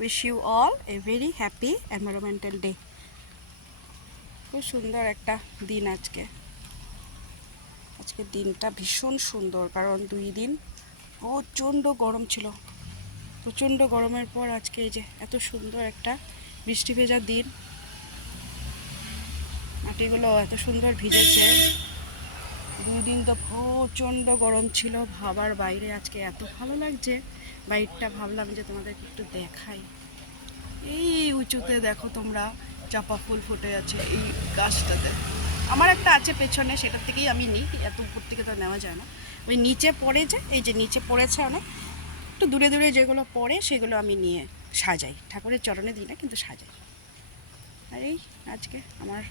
Wish you all a very happy environmental day. খুব সুন্দর একটা দিন আজকে। আজকের দিনটা ভীষণ সুন্দর, কারণ 2 দিন প্রচণ্ড গরম ছিল। প্রচণ্ড গরমের পর আজকে এই যে এত সুন্দর একটা বৃষ্টি ভেজা দিন। মাটিগুলো এত সুন্দর ভিজেছে। 2 দিন তো প্রচণ্ড গরম ছিল, ভাবার বাইরে। আজকে এত ভালো লাগছে বাইরটা, ভাবলাম যে তোমাদেরকে একটু দেখাই। এই উঁচুতে দেখো তোমরা চাপা ফুল ফুটে আছে এই গাছটাতে। আমার একটা আছে পেছনে, সেটার থেকেই আমি নিই, এত উপর থেকে তো নেওয়া যায় না। ওই নিচে পড়ে যে, এই যে নিচে পড়েছে অনেক, একটু দূরে দূরে যেগুলো পড়ে সেগুলো আমি নিয়ে সাজাই, ঠাকুরের চরণে দিই না কিন্তু সাজাই। আর এই আজকে আমার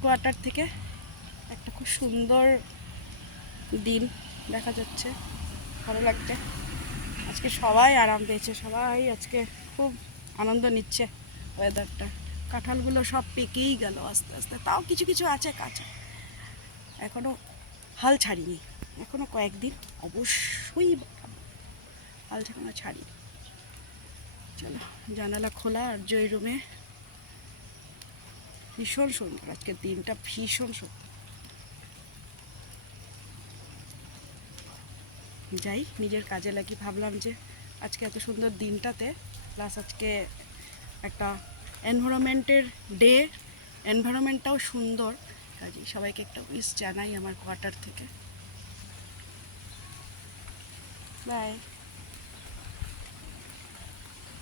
কোয়ার্টার থেকে একটা খুব সুন্দর দিন দেখা যাচ্ছে, ভালো লাগছে। আজকে সবাই আরাম পেয়েছে, সবাই আজকে খুব আনন্দ নিচ্ছে ওয়েদারটা। কাঁঠালগুলো সব পেকেই গেল আস্তে আস্তে, তাও কিছু কিছু আছে কাঁচা, এখনও হাল ছাড়িনি। এখনও কয়েকদিন অবশ্যই হাল ছাড়ানো ছাড়ি। চলো, জানালা খোলা আর জয় রুমে। ভীষণ সুন্দর আজকের দিনটা, ভীষণ সুন্দর। যাই নিজের কাজে লাগি, ভাবলাম যে আজকে এত সুন্দর দিনটাতে, প্লাস আজকে একটা এনভায়রনমেন্টের ডে, এনভায়রনমেন্টটাও সুন্দর, কাজেই সবাইকে একটা উইশ জানাই আমার কোয়ার্টার থেকে। বাই।